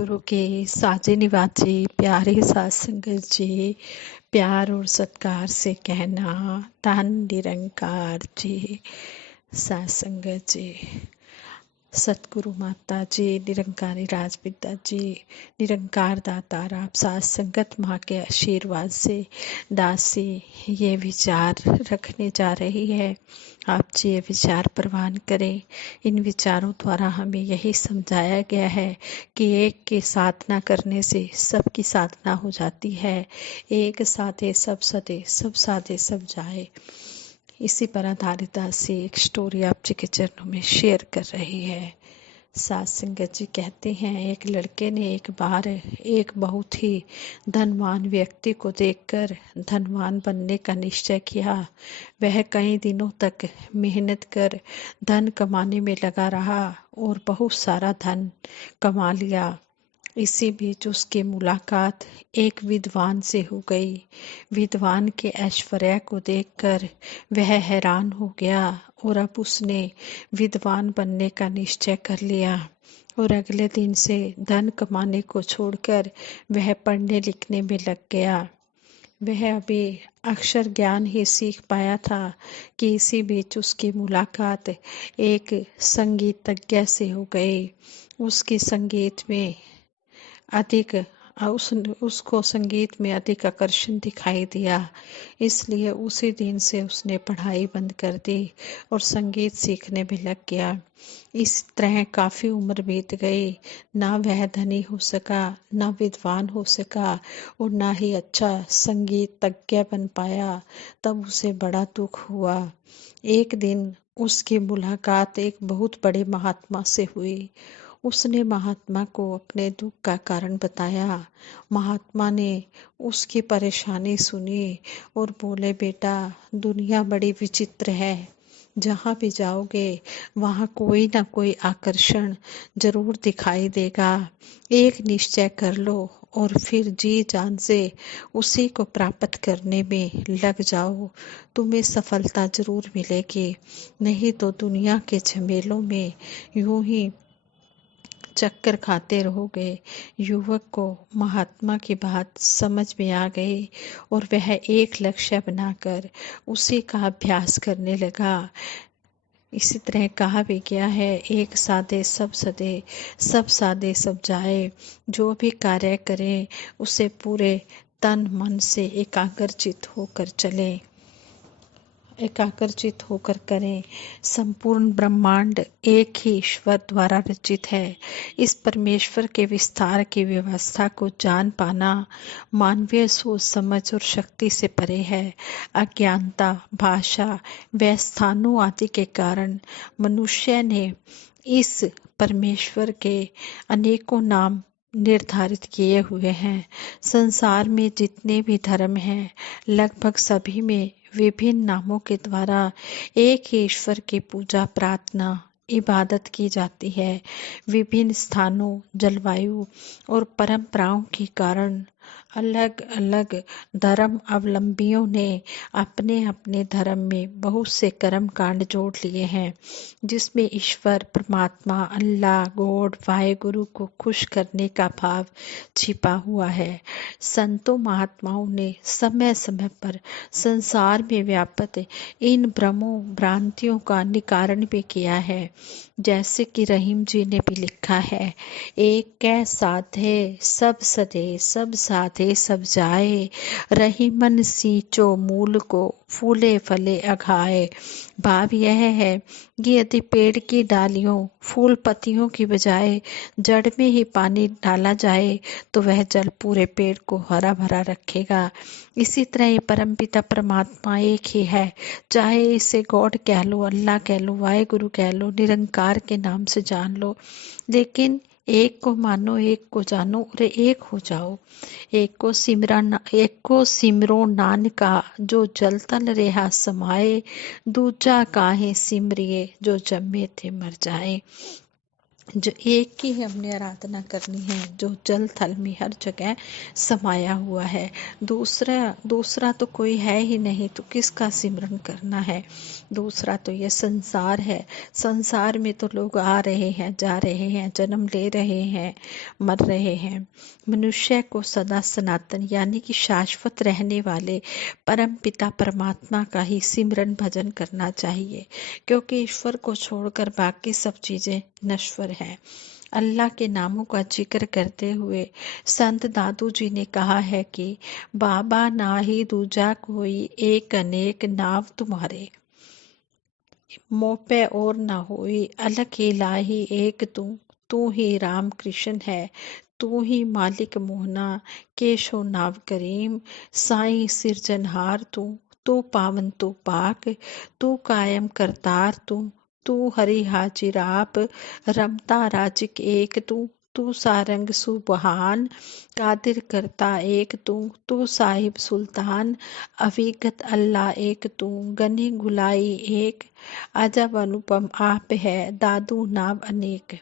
सतगुरु के साजे निवाजे प्यारे साध संगत जी, प्यार और सत्कार से कहना धन निरंकार जी। साध संगत जी, सतगुरु माता जी, निरंकारी राजपिता जी, निरंकार दातार आप साध संगत माँ के आशीर्वाद से दासी ये विचार रखने जा रही है। आप जी ये विचार प्रवान करें। इन विचारों द्वारा हमें यही समझाया गया है कि एक की साधना करने से सबकी साधना हो जाती है। एक साधे सब सदे, सब साधे सब जाए। इसी पर आधारित दासी एक स्टोरी आप जी के चरणों में शेयर कर रही है। साध संगत जी कहते हैं, एक लड़के ने एक बार एक बहुत ही धनवान व्यक्ति को देखकर धनवान बनने का निश्चय किया। वह कई दिनों तक मेहनत कर धन कमाने में लगा रहा और बहुत सारा धन कमा लिया। इसी बीच उसकी मुलाकात एक विद्वान से हो गई। विद्वान के ऐश्वर्य को देखकर वह हैरान हो गया और अब उसने विद्वान बनने का निश्चय कर लिया और अगले दिन से धन कमाने को छोड़कर वह पढ़ने लिखने में लग गया। वह अभी अक्षर ज्ञान ही सीख पाया था कि इसी बीच उसकी मुलाकात एक संगीतज्ञ से हो गई। उसकी संगीत में अधिक उसको संगीत में अधिक आकर्षण दिखाई दिया, इसलिए उसी दिन से उसने पढ़ाई बंद कर दी और संगीत सीखने में लग गया। इस तरह काफ़ी उम्र बीत गई, ना वह धनी हो सका, ना विद्वान हो सका और ना ही अच्छा संगीतज्ञ बन पाया। तब उसे बड़ा दुख हुआ। एक दिन उसकी मुलाकात एक बहुत बड़े महात्मा से हुई। उसने महात्मा को अपने दुख का कारण बताया। महात्मा ने उसकी परेशानी सुनी और बोले, बेटा दुनिया बड़ी विचित्र है। जहाँ भी जाओगे वहाँ कोई ना कोई आकर्षण जरूर दिखाई देगा। एक निश्चय कर लो और फिर जी जान से उसी को प्राप्त करने में लग जाओ। तुम्हें सफलता जरूर मिलेगी, नहीं तो दुनिया के झमेलों में यूं ही चक्कर खाते रहोगे। युवक को महात्मा की बात समझ में आ गई और वह एक लक्ष्य बनाकर उसी का अभ्यास करने लगा। इसी तरह कहा भी गया है, एक साधे सब सदे, सब साधे सब जाए। जो भी कार्य करें उसे पूरे तन मन से एकाग्रचित होकर करें। संपूर्ण ब्रह्मांड एक ही ईश्वर द्वारा रचित है। इस परमेश्वर के विस्तार की व्यवस्था को जान पाना मानवीय सोच समझ और शक्ति से परे है। अज्ञानता, भाषा व स्थानों आदि के कारण मनुष्य ने इस परमेश्वर के अनेकों नाम निर्धारित किए हुए हैं। संसार में जितने भी धर्म हैं, लगभग सभी में विभिन्न नामों के द्वारा एक ही ईश्वर की पूजा प्रार्थना इबादत की जाती है। विभिन्न स्थानों, जलवायु और परंपराओं के कारण अलग अलग धर्म अवलंबियों ने अपने अपने धर्म में बहुत से कर्म कांड जोड़ लिए हैं, जिसमें ईश्वर, परमात्मा, अल्लाह, गॉड, वाहेगुरु को खुश करने का भाव छिपा हुआ है। संतों महात्माओं ने समय समय पर संसार में व्याप्त इन भ्रमों भ्रांतियों का निवारण भी किया है। जैसे कि रहीम जी ने भी लिखा है, एक कै साधे सब सदे, सब साधे सब जाए। रहीमन सींचो मूल को, फूले फले अघाए। भाव यह है कि यदि पेड़ की डालियों, फूल पत्तियों की बजाय जड़ में ही पानी डाला जाए तो वह जल पूरे पेड़ को हरा भरा रखेगा। इसी तरह ये परमपिता परमात्मा एक ही है। चाहे इसे गॉड कह लो, अल्लाह कह लो, वाहेगुरु कह लो, निरंकार के नाम से जान लो, लेकिन एक को मानो, एक को जानो और एक हो जाओ। एक को सिमरो नानका, जो जल तल रेहा समाए। दूजा काहे सिमरिए, जो जम्मे थे मर जाए। जो एक की ही हमने आराधना करनी है, जो जल थल में हर जगह समाया हुआ है। दूसरा दूसरा तो कोई है ही नहीं, तो किसका सिमरन करना है। दूसरा तो ये संसार है। संसार में तो लोग आ रहे हैं, जा रहे हैं, जन्म ले रहे हैं, मर रहे हैं। मनुष्य को सदा सनातन यानी कि शाश्वत रहने वाले परम पिता परमात्मा का ही सिमरन भजन करना चाहिए, क्योंकि ईश्वर को छोड़कर बाकी सब चीजें नश्वर है। अल्लाह के नामों का जिक्र करते हुए संत दादू जी ने कहा है कि बाबा ना ही दूजा कोई, एक अनेक नाव तुम्हारे, मोह पे और न होई, अलग इलाही एक तू ही राम कृष्ण है, तू ही मालिक मोहना, केशो नाव करीम, साईं सिरजनहार तू पावन तू पाक, तू कायम करतार तू हरि हाजिर आप, रमता राजिक एक तू सारंग सुबहान, कादिर करता एक तू साहिब सुल्तान, अविगत अल्लाह एक तू, गनी गुलाई एक, अजब अनुपम आप है, दादू नाम अनेक।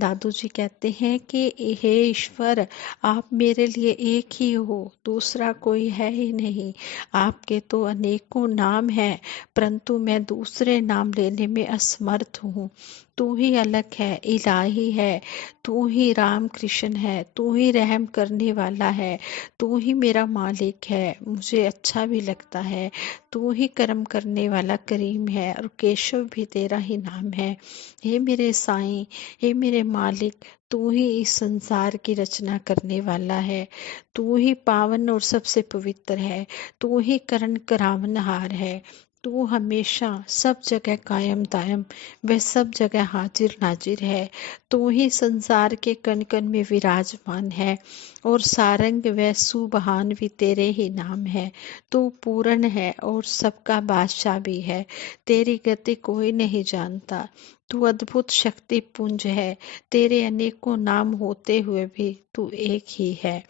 दादू जी कहते हैं कि हे ईश्वर, आप मेरे लिए एक ही हो, दूसरा कोई है ही नहीं। आपके तो अनेकों नाम हैं, परंतु मैं दूसरे नाम लेने में असमर्थ हूँ। तू ही अलग है, इलाही है, तू ही राम कृष्ण है, तू ही रहम करने वाला है, तू ही मेरा मालिक है, मुझे अच्छा भी लगता है, तू ही कर्म करने वाला करीम है, और केशव भी तेरा ही नाम है। हे मेरे साईं, हे मेरे मालिक, तू ही इस संसार की रचना करने वाला है, तू ही पावन और सबसे पवित्र है, तू ही करण करावनहार है, तू हमेशा सब जगह कायम दायम वह सब जगह हाजिर नाजिर है, तू ही संसार के कण कण में विराजमान है, और सारंग व सुबहान भी तेरे ही नाम है। तू पूर्ण है और सबका बादशाह भी है, तेरी गति कोई नहीं जानता। तू अद्भुत शक्ति पुंज है, तेरे अनेकों नाम होते हुए भी तू एक ही है।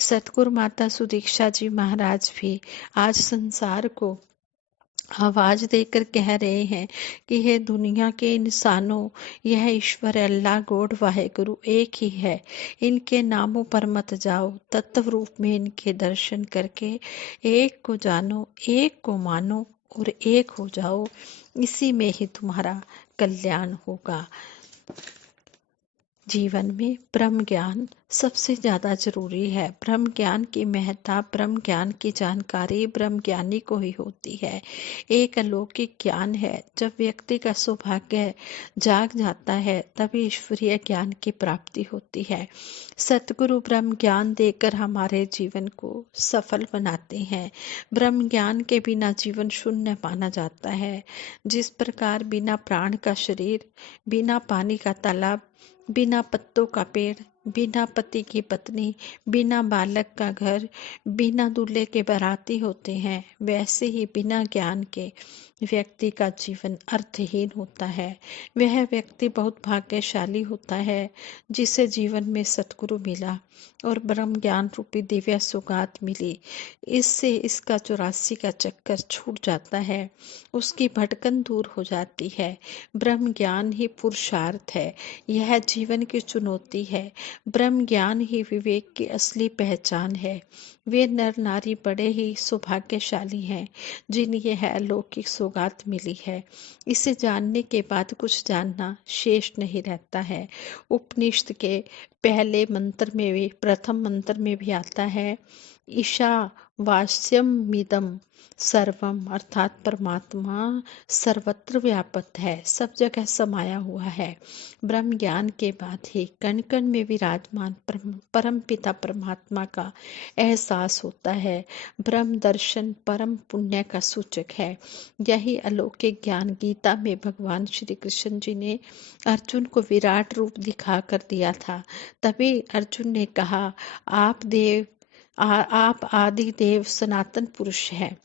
सतगुरु माता सुदीक्षा जी महाराज भी आज संसार को आवाज देकर कह रहे हैं कि हे दुनिया के इंसानों, यह ईश्वर अल्लाह गॉड वाहेगुरु एक ही है। इनके नामों पर मत जाओ, तत्व रूप में इनके दर्शन करके एक को जानो, एक को मानो और एक हो जाओ। इसी में ही तुम्हारा कल्याण होगा। जीवन में ब्रह्म ज्ञान सबसे ज़्यादा जरूरी है। ब्रह्म ज्ञान की महत्ता, ब्रह्म ज्ञान की जानकारी ब्रह्म ज्ञानी को ही होती है। एक अलौकिक ज्ञान है। जब व्यक्ति का सौभाग्य जाग जाता है तभी ईश्वरीय ज्ञान की प्राप्ति होती है। सतगुरु ब्रह्म ज्ञान देकर हमारे जीवन को सफल बनाते हैं। ब्रह्म ज्ञान के बिना जीवन शून्य माना जाता है। जिस प्रकार बिना प्राण का शरीर, बिना पानी का तालाब, बिना पत्तों का पेड़, बिना पति की पत्नी, बिना बालक का घर, बिना दूल्हे के बाराती होते हैं, वैसे ही बिना ज्ञान के व्यक्ति का जीवन अर्थहीन होता है। वह व्यक्ति बहुत भाग्यशाली होता है जिसे जीवन में सतगुरु मिला और ब्रह्म ज्ञान रूपी दिव्य सौगात मिली। इससे इसका 84 का चक्कर छूट जाता है, उसकी भटकन दूर हो जाती है। ब्रह्म ज्ञान ही पुरुषार्थ है, यह जीवन की चुनौती है। ब्रह्म ज्ञान ही विवेक की असली पहचान है। वे नर नारी बड़े ही सौभाग्यशाली हैं जिन्हें यह अलौकिक सौगात मिली है। इसे जानने के बाद कुछ जानना शेष नहीं रहता है। उपनिषद के पहले मंत्र में भी, प्रथम मंत्र में भी आता है, ईशा वास्यमिदम सर्वम, अर्थात परमात्मा सर्वत्र व्यापक है, सब जगह समाया हुआ है। ब्रह्म ज्ञान के बाद ही कण कण में विराजमान परम पिता परमात्मा का एहसास होता है। ब्रह्म दर्शन परम पुण्य का सूचक है। यही अलौकिक ज्ञान गीता में भगवान श्री कृष्ण जी ने अर्जुन को विराट रूप दिखा कर दिया था। तभी अर्जुन ने कहा, आप आदि देव सनातन पुरुष हैं।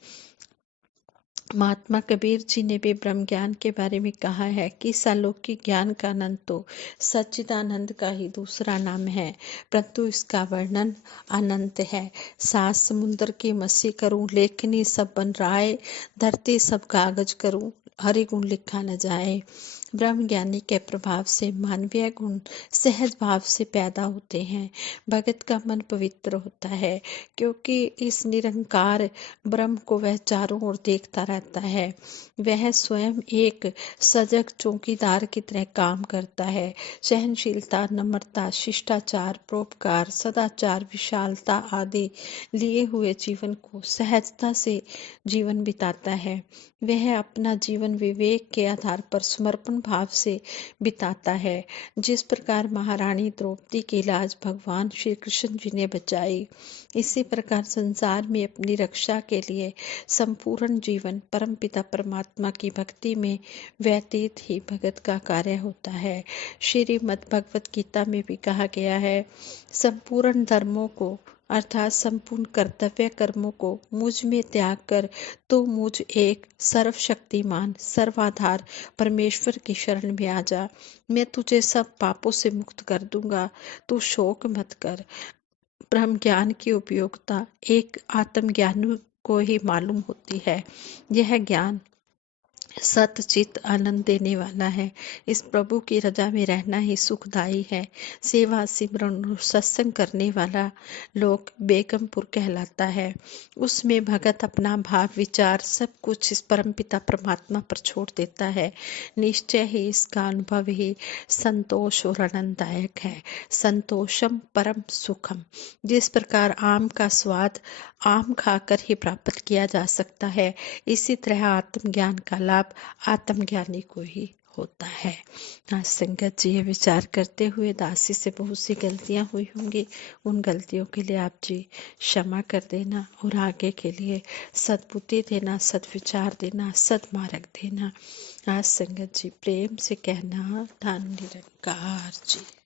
महात्मा कबीर जी ने भी ब्रह्म ज्ञान के बारे में कहा है कि इस अलौकिक ज्ञान का आनंद तो सच्चिदानंद का ही दूसरा नाम है, परंतु इसका वर्णन अनंत है। सात समुद्र की मसी करूं, लेखनी सब बन राय, धरती सब कागज करूं, हरि गुण लिखा न जाए। ब्रह्म ज्ञानी के प्रभाव से मानवीय गुण सहज भाव से पैदा होते हैं। भगत का मन पवित्र होता है क्योंकि इस निरंकार ब्रह्म को वह चारों ओर देखता रहता है। वह स्वयं एक सजग चौकीदार की तरह काम करता है। सहनशीलता, नम्रता, शिष्टाचार, परोपकार, सदाचार, विशालता आदि लिए हुए जीवन को सहजता से जीवन बिताता है। वह अपना जीवन विवेक के आधार पर समर्पण भाव से बिताता है। जिस प्रकार महारानी द्रौपदी की लाज भगवान श्री कृष्ण जी ने बचाई, इसी प्रकार संसार में अपनी रक्षा के लिए संपूर्ण जीवन परमपिता परमात्मा की भक्ति में व्यतीत ही भगत का कार्य होता है। श्रीमद् भगवत गीता में भी कहा गया है, संपूर्ण धर्मों को अर्थात संपूर्ण कर्तव्य कर्मों को मुझ में त्याग कर तो मुझ एक सर्वशक्तिमान सर्वाधार परमेश्वर की शरण में आ जा। मैं तुझे सब पापों से मुक्त कर दूंगा, तू शोक मत कर। ब्रह्म ज्ञान की उपयोगिता एक आत्मज्ञानी को ही मालूम होती है। यह ज्ञान सतचित आनंद देने वाला है। इस प्रभु की रजा में रहना ही सुखदायी है। सेवा सिमरन और सत्संग करने वाला लोक बेगमपुर कहलाता है। उसमें भगत अपना भाव विचार सब कुछ इस परमपिता परमात्मा पर छोड़ देता है। निश्चय ही इसका अनुभव ही संतोष और आनंददायक है। संतोषम परम सुखम। जिस प्रकार आम का स्वाद आम खाकर ही प्राप्त किया जा सकता है, इसी तरह आत्मज्ञान का लाभ आत्मज्ञानी को ही होता है। आज संगत जी ये विचार करते हुए दासी से बहुत सी गलतियां हुई होंगी। उन गलतियों के लिए आप जी क्षमा कर देना और आगे के लिए सद्बुद्धि देना, सद्विचार देना, सद्मार्ग देना। आज संगत जी प्रेम से कहना, धन निरंकार जी।